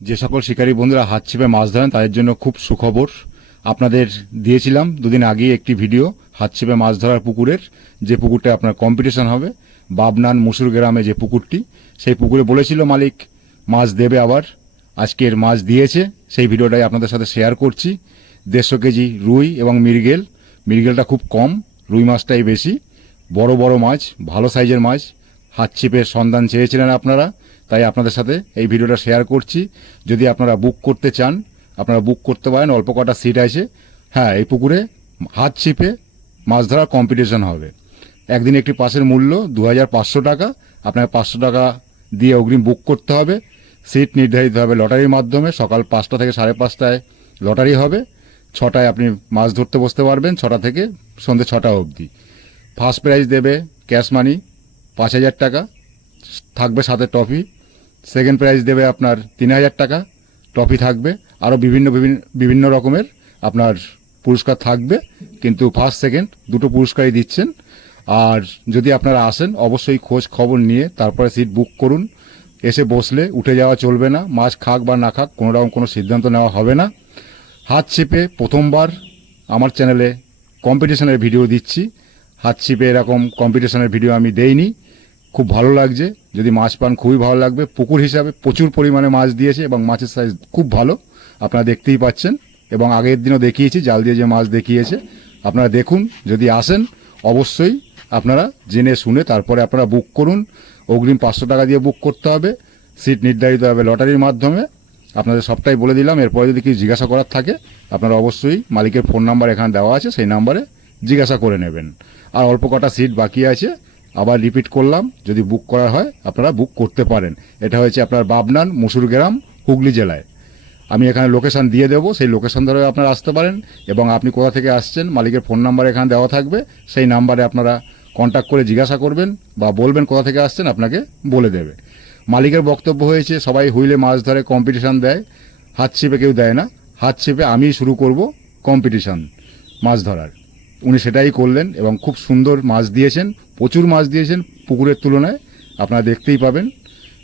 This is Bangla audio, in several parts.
যে সকল শিকারী বন্ধুরা হাত ছিপে মাছ ধরেন তাদের জন্য খুব সুখবর। আপনাদের দিয়েছিলাম দুদিন আগে একটি ভিডিও হাত ছিপে মাছ ধরার পুকুরের, যে পুকুরটা আপনার কম্পিটিশন হবে বাবনান মুসুর গ্রামে যে পুকুরটি, সেই পুকুরে বলেছিল মালিক মাছ দেবে, আবার আজকের মাছ দিয়েছে। সেই ভিডিওটাই আপনাদের সাথে শেয়ার করছি। 150 কেজি রুই এবং মৃগেলটা খুব কম, রুই মাছটাই বেশি। বড় বড় মাছ, ভালো সাইজের মাছ, হাত ছিপের সন্ধান চেয়েছিলেন আপনারা, তাই আপনাদের সাথে এই ভিডিওটা শেয়ার করছি। যদি আপনারা বুক করতে চান আপনারা বুক করতে পারেন, অল্প কটা সিট আছে। হ্যাঁ, এই পুকুরে হাত ছিপে মাছ ধরার কম্পিটিশন হবে। একদিন একটি পাসের মূল্য 2500 টাকা। আপনাকে 500 টাকা দিয়ে অগ্রিম বুক করতে হবে। সিট নির্ধারিত হবে লটারির মাধ্যমে। সকাল 5টা থেকে 5:30টায় লটারি হবে। 6টায় আপনি মাছ ধরতে বসতে পারবেন, 6টা থেকে সন্ধ্যে 6টা অবধি। ফার্স্ট প্রাইজ দেবে ক্যাশ মানি 5000 টাকা, থাকবে সাথে ট্রফি। সেকেন্ড প্রাইজ দেবে আপনার 3000 টাকা, ট্রফি থাকবে। আরও বিভিন্ন রকমের আপনার পুরস্কার থাকবে, কিন্তু ফার্স্ট সেকেন্ড দুটো পুরস্কারই দিচ্ছেন। আর যদি আপনারা আসেন অবশ্যই খোঁজ খবর নিয়ে তারপরে সিট বুক করুন। এসে বসলে উঠে যাওয়া চলবে না। মাছ খাক বা না খাক কোনো রকম কোনো সিদ্ধান্ত নেওয়া হবে না। হাত ছিপে প্রথমবার আমার চ্যানেলে কম্পিটিশনের ভিডিও দিচ্ছি। হাত ছিপে এরকম কম্পিটিশনের ভিডিও আমি দেইনি, খুব ভালো লাগছে। যদি মাছ পান খুবই ভালো লাগবে। পুকুর হিসাবে প্রচুর পরিমাণে মাছ দিয়েছে এবং মাছের সাইজ খুব ভালো, আপনারা দেখতেই পাচ্ছেন। এবং আগের দিনও দেখিয়েছি, জাল দিয়ে যে মাছ দেখিয়েছে, আপনারা দেখুন। যদি আসেন অবশ্যই আপনারা জেনে শুনে তারপরে আপনারা বুক করুন। অগ্রিম 500 টাকা দিয়ে বুক করতে হবে। সিট নির্ধারিত হবে লটারির মাধ্যমে। আপনাদের সবটাই বলে দিলাম। এরপরে যদি কিছু জিজ্ঞাসা করার থাকে আপনারা অবশ্যই মালিকের ফোন নাম্বার এখানে দেওয়া আছে, সেই নাম্বারে জিজ্ঞাসা করে নেবেন। আর অল্প কটা সিট বাকি আছে, আবার রিপিট করলাম, যদি বুক করা হয় আপনারা বুক করতে পারেন। এটা হয়েছে আপনার বাবনান মুসুর গ্রাম, হুগলি জেলায়। আমি এখানে লোকেশন দিয়ে দেবো, সেই লোকেশন ধরে আপনারা আসতে পারেন। এবং আপনি কোথা থেকে আসছেন মালিকের ফোন নাম্বার এখানে দেওয়া থাকবে, সেই নাম্বারে আপনারা কন্ট্যাক্ট করে জিজ্ঞাসা করবেন বা বলবেন কোথা থেকে আসছেন, আপনাকে বলে দেবে। মালিকের বক্তব্য হয়েছে সবাই হুইলে মাছ ধরে কম্পিটিশান দেয়, হাত ছিপে কেউ দেয় না। হাত ছিপে আমিই শুরু করব কম্পিটিশান মাছ ধরার। উনি সেটাই করলেন এবং খুব সুন্দর মাছ দিয়েছেন, প্রচুর মাছ দিয়েছেন পুকুরের তুলনায়, আপনারা দেখতেই পাবেন।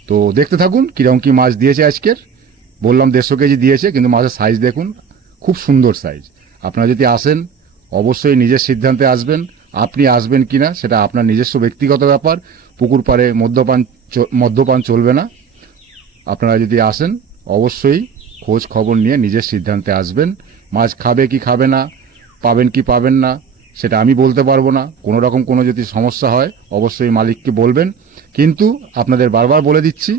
তো দেখতে থাকুন কীরকম কী মাছ দিয়েছে আজকের। বললাম 150 কেজি দিয়েছে, কিন্তু মাছের সাইজ দেখুন, খুব সুন্দর সাইজ। আপনারা যদি আসেন অবশ্যই নিজের সিদ্ধান্তে আসবেন। আপনি আসবেন কিনা সেটা আপনার নিজস্ব ব্যক্তিগত ব্যাপার। পুকুর পাড়ে মদ্যপান চলবে না। আপনারা যদি আসেন অবশ্যই খোঁজ খবর নিয়ে নিজের সিদ্ধান্তে আসবেন। মাছ খাবে কি খাবে না, পাবেন কি পাবেন না সেটা আমি বলতে পারবো না। কোনো রকম কোনো যদি সমস্যা হয় অবশ্যই মালিককে বলবেন। কিন্তু আপনাদের বারবার বলে দিচ্ছি,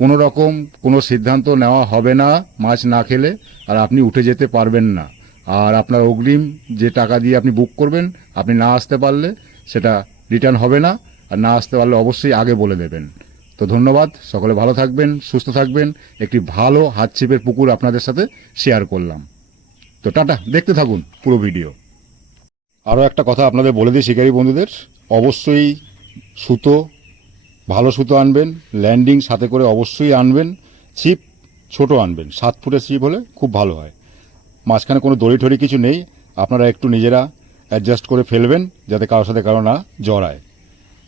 কোনো রকম কোনো সিদ্ধান্ত নেওয়া হবে না মাছ না খেলে, আর আপনি উঠে যেতে পারবেন না। আর আপনার অগ্রিম যে টাকা দিয়ে আপনি বুক করবেন, আপনি না আসতে পারলে সেটা রিটার্ন হবে না। আর না আসতে পারলে অবশ্যই আগে বলে দেবেন। তো ধন্যবাদ, সকলে ভালো থাকবেন, সুস্থ থাকবেন। একটি ভালো হাত ছিপের পুকুর আপনাদের সাথে শেয়ার করলাম। তো টাটা, দেখতে থাকুন পুরো ভিডিও। আরও একটা কথা আপনাদের বলে দিই শিকারী বন্ধুদের, অবশ্যই সুতো, ভালো সুতো আনবেন। ল্যান্ডিং সাথে করে অবশ্যই আনবেন। ছিপ ছোট আনবেন, 7 ফুটের ছিপ হলে খুব ভালো হয়। মাঝখানে কোনো দড়ি ঠড়ি কিছু নেই, আপনারা একটু নিজেরা অ্যাডজাস্ট করে ফেলবেন যাতে কারোর সাথে কারো না জড়ায়।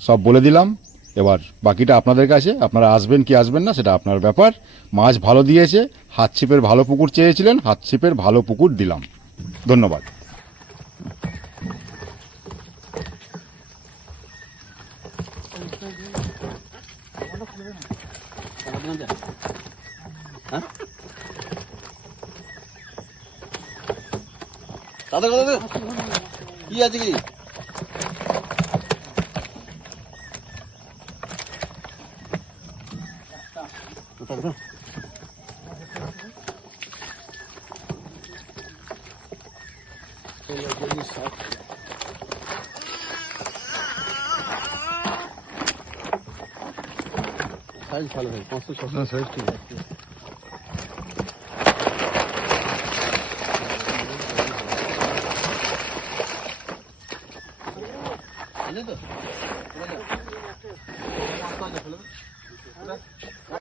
সব বলে দিলাম, এবার বাকিটা আপনাদের কাছে। আপনারা আসবেন কি আসবেন না সেটা আপনার ব্যাপার। মাছ ভালো দিয়েছে, হাত ছিপের ভালো পুকুর চেয়েছিলেন, হাত ছিপের ভালো পুকুর দিলাম। ধন্যবাদ। দাদা দাদা কি আছে কি সাইজ ভালো হয় 500-600 সাইজ ঠিক আছে।